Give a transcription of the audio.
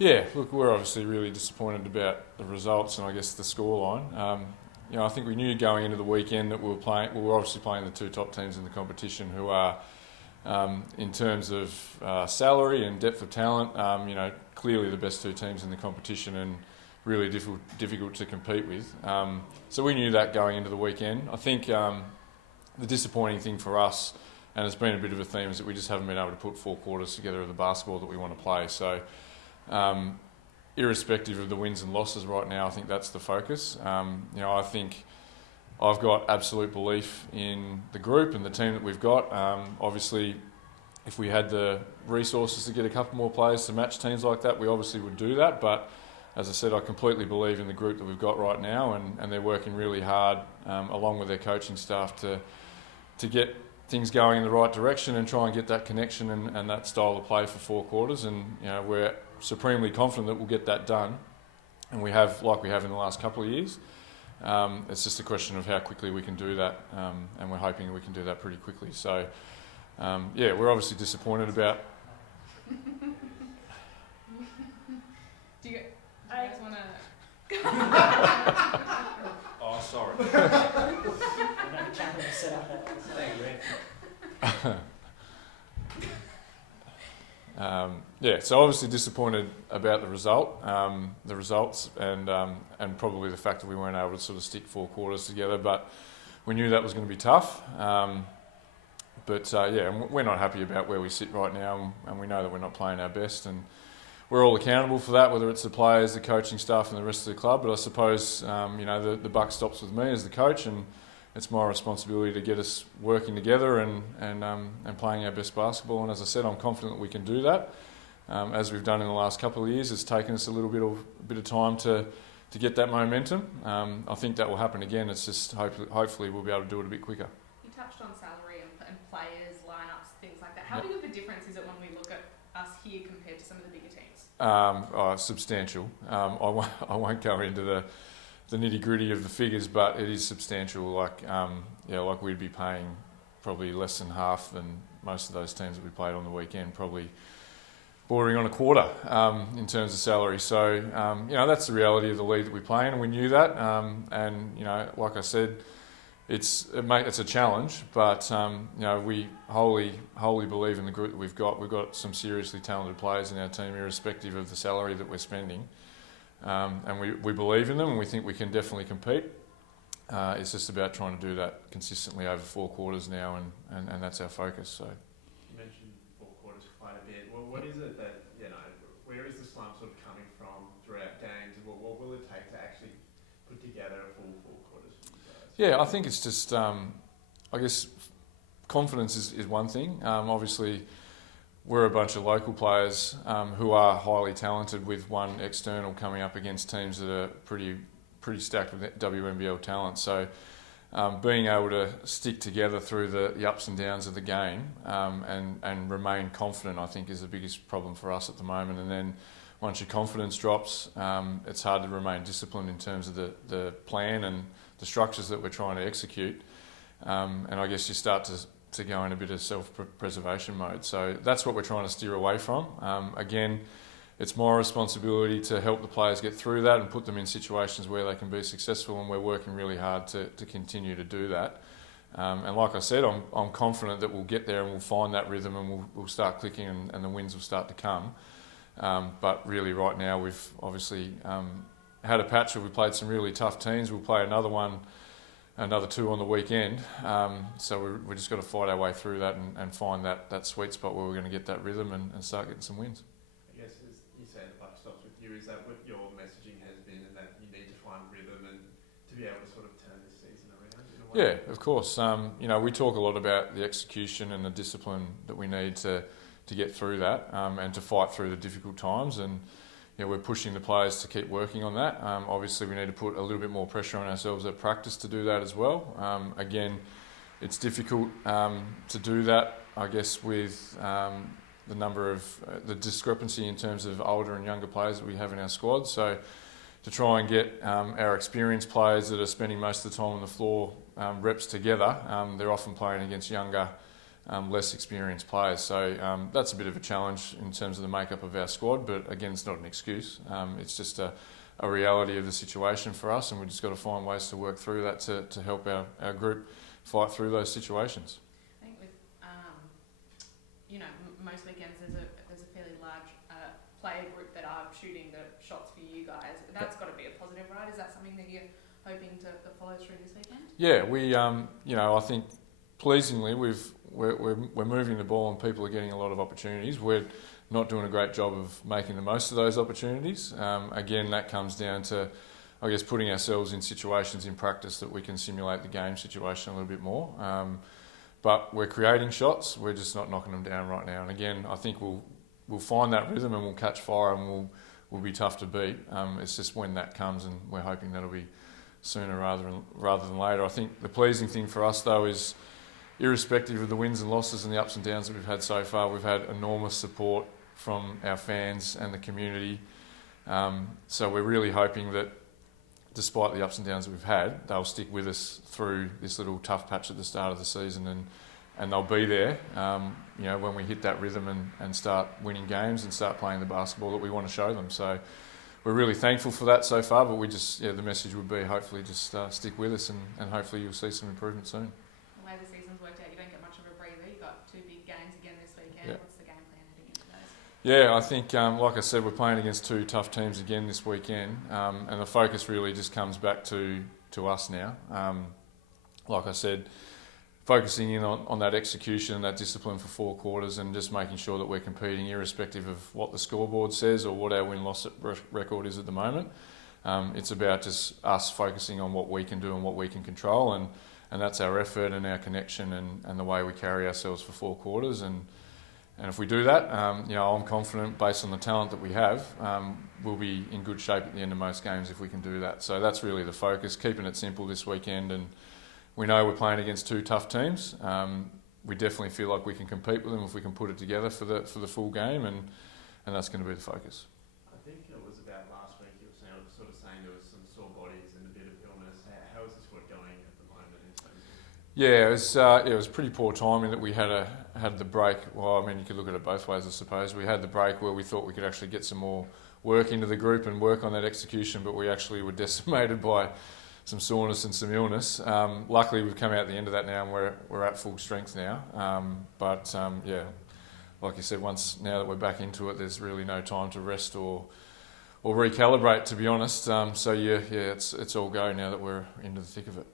Yeah, look, we're obviously really disappointed about the results and I guess the scoreline. I think we knew going into the weekend that we were obviously playing the two top teams in the competition who are, in terms of salary and depth of talent, clearly the best two teams in the competition and really difficult to compete with. So we knew that going into the weekend. I think the disappointing thing for us, and it's been a bit of a theme, is that we just haven't been able to put 4 quarters together of the basketball that we want to play. So irrespective of the wins and losses right now, I think that's the focus. I think I've got absolute belief in the group and the team that we've got. Obviously, if we had the resources to get a couple more players to match teams like that, we obviously would do that. But as I said, I completely believe in the group that we've got right now, and they're working really hard along with their coaching staff to get things going in the right direction and try and get that connection and that style of play for 4 quarters. And we're supremely confident that we'll get that done, and we have, like we have in the last couple of years. It's just a question of how quickly we can do that, and we're hoping we can do that pretty quickly. So, we're obviously disappointed about. Do you guys want to? Oh, sorry. So obviously disappointed about the results, and probably the fact that we weren't able to sort of stick 4 quarters together. But we knew that was going to be tough. We're not happy about where we sit right now, and we know that we're not playing our best, and we're all accountable for that, whether it's the players, the coaching staff, and the rest of the club. But I suppose the buck stops with me as the coach, and it's my responsibility to get us working together and playing our best basketball. And as I said, I'm confident that we can do that. As we've done in the last couple of years, it's taken us a little bit of time to get that momentum. I think that will happen again. It's just hopefully we'll be able to do it a bit quicker. You touched on salary and players, lineups, things like that. How big of a difference is it when we look at us here compared to some of the bigger teams? Substantial. I won't go into the nitty gritty of the figures, but it is substantial. Like we'd be paying probably less than half than most of those teams that we played on the weekend, probably bordering on a quarter in terms of salary. So that's the reality of the league that we play in, and we knew that. Like I said, it's a challenge, but we wholly believe in the group that we've got. We've got some seriously talented players in our team, irrespective of the salary that we're spending. And we believe in them, and we think we can definitely compete. It's just about trying to do that consistently over 4 quarters now, and that's our focus. So you mentioned 4 quarters quite a bit. Well, what is it that where is the slump sort of coming from throughout games, and what will it take to actually put together a full 4 quarters for you guys? Yeah, I think it's just I guess confidence is one thing. Obviously, we're a bunch of local players who are highly talented, with one external coming up against teams that are pretty stacked with WNBL talent. So being able to stick together through the ups and downs of the game and remain confident, I think, is the biggest problem for us at the moment. And then once your confidence drops, it's hard to remain disciplined in terms of the plan and the structures that we're trying to execute. And I guess you start to go in a bit of self-preservation mode. So that's what we're trying to steer away from. Again, it's my responsibility to help the players get through that and put them in situations where they can be successful, and we're working really hard to continue to do that. And like I said, I'm confident that we'll get there and we'll find that rhythm, and we'll start clicking, and the wins will start to come. But really right now we've obviously had a patch where we played some really tough teams. We'll play another 2 on the weekend. So we just got to fight our way through that and find that sweet spot where we're going to get that rhythm and start getting some wins. I guess as you say, the buck stops with you. Is that what your messaging has been, and that you need to find rhythm and to be able to sort of turn this season around in a way? Yeah, of course. We talk a lot about the execution and the discipline that we need to get through that and to fight through the difficult times. And we're pushing the players to keep working on that. Obviously, we need to put a little bit more pressure on ourselves at practice to do that as well. Again, it's difficult to do that, I guess, with the number of the discrepancy in terms of older and younger players that we have in our squad. So to try and get our experienced players that are spending most of the time on the floor reps together, they're often playing against younger less experienced players. So that's a bit of a challenge in terms of the makeup of our squad, but again, it's not an excuse. It's just a reality of the situation for us, and we've just got to find ways to work through that to help our group fight through those situations. I think with, most weekends there's a fairly large player group that are shooting the shots for you guys. That's got to be a positive, right? Is that something that you're hoping to follow through this weekend? Yeah, we, I think pleasingly we're moving the ball and people are getting a lot of opportunities. We're not doing a great job of making the most of those opportunities. Again, that comes down to, I guess, putting ourselves in situations in practice that we can simulate the game situation a little bit more. But we're creating shots. We're just not knocking them down right now. And again, I think we'll find that rhythm and we'll catch fire and we'll be tough to beat. It's just when that comes, and we're hoping that'll be sooner rather than later. I think the pleasing thing for us though is, irrespective of the wins and losses and the ups and downs that we've had so far, we've had enormous support from our fans and the community. So we're really hoping that despite the ups and downs that we've had, they'll stick with us through this little tough patch at the start of the season, and they'll be there when we hit that rhythm and start winning games and start playing the basketball that we want to show them. So we're really thankful for that so far, but the message would be hopefully just stick with us and hopefully you'll see some improvement soon. The way the season's worked out, you don't get much of a breather. You've got 2 big games again this weekend. Yeah. What's the game plan heading into those? Yeah, I think, like I said, we're playing against 2 tough teams again this weekend, and the focus really just comes back to us now. Like I said, focusing in on that execution, that discipline for 4 quarters, and just making sure that we're competing irrespective of what the scoreboard says or what our win-loss record is at the moment. It's about just us focusing on what we can do and what we can control, and that's our effort and our connection and the way we carry ourselves for 4 quarters. And if we do that, I'm confident, based on the talent that we have, we'll be in good shape at the end of most games if we can do that. So that's really the focus, keeping it simple this weekend. And we know we're playing against 2 tough teams. We definitely feel like we can compete with them if we can put it together for the full game, and that's going to be the focus. I think it was about last week you were saying there was some sore bodies and a bit of illness. How is the squad going at the moment in terms of? Yeah, it was pretty poor timing that we had the break. Well, I mean, you could look at it both ways, I suppose. We had the break where we thought we could actually get some more work into the group and work on that execution, but we actually were decimated by some soreness and some illness. Luckily, we've come out at the end of that now, and we're at full strength now. Like you said, now that we're back into it, there's really no time to rest or recalibrate, to be honest. It's all go now that we're into the thick of it.